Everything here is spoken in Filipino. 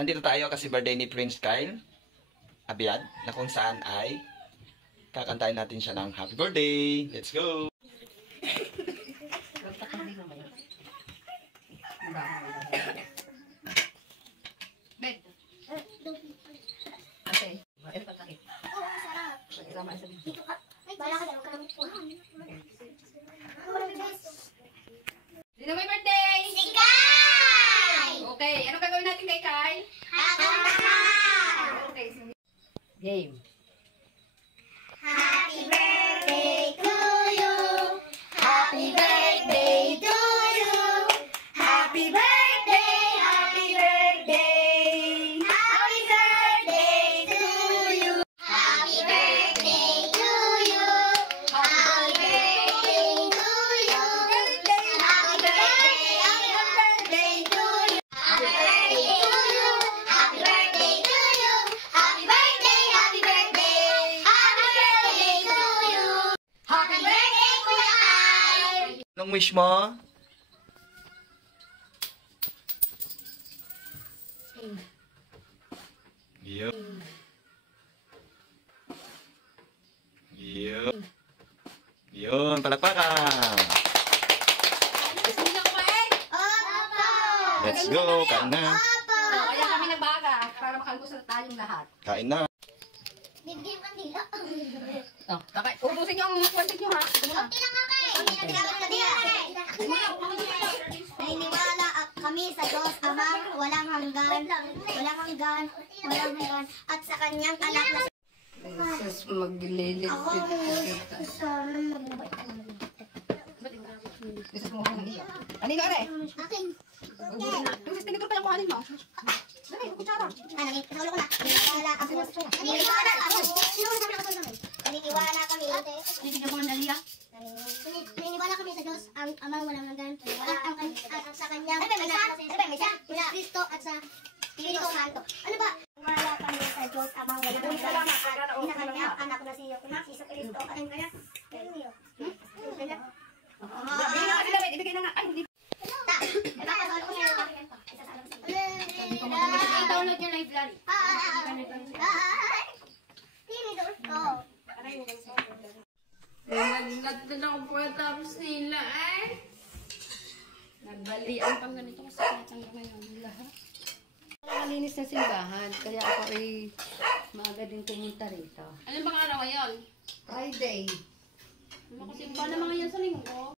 Nandito tayo kasi birthday ni Prince Kyle Abiad, na kung saan ay kakantahin natin siya ng happy birthday. Let's go! Bed. Okay. Ito pagkakit. Oo, sarap. Sama sa video. Dito ka. Ay, bala ka dalaw ka lang po. Sino may birthday? Si Kai! Okay, ano gagawin natin kay Kai? Happy Okay, game. birthday to you. Happy birthday to you. Happy birthday, happy birthday. Happy birthday to you. Happy birthday to you. Happy birthday to you. Happy birthday to you. Happy birthday to you. Happy birthday to you. Happy birthday, happy birthday. Happy birthday to you. Happy birthday, Kuya Kai. Anong wish mo? Yun. Yun. Yun, palakpakan! Gusto niyo kumain? Opo. Let's go! Kain na! Opo. Kaya kami nagbaga para makalbos na tayong lahat. Kain na! Bigyan ka nila. Oh, takay. Ubusin niyo ang kwantig niyo ha. Ito muna. Okay lang nga kay. Naniniwala kami sa Diyos Ama, walang hanggan, at sa kanyang anak na Jesus, maglilit. sana mabuhay. Jesus mo kang iya. Anino are? Akin. Yung sister pa yung kuhanin mo. Dali, kutsara. Naging kasaulo ko na. Naniniwala kami. Bibigyan ko ng daliya. Naniniwala kami sa Diyos, ang amang walang hanggan, at sa kanyang anak na Kristo at sa Espiritu Santo. Ano ba? Naniniwala kami sa Diyos, amang walang hanggan, at sa kanyang anak na si Kristo at ang kanya. Bigyan na kasi David. Ibigay na nga. Ay, hindi. I-download nyo library. Nagdala ko po tapos nila eh. Nagbalian pang ganito kasi pinatang ngayon lahat. Malinis na simbahan. Kaya ako ay maaga din pumunta rito. Ano bang araw ngayon? Friday. Makasimba na mga yan sa linggo.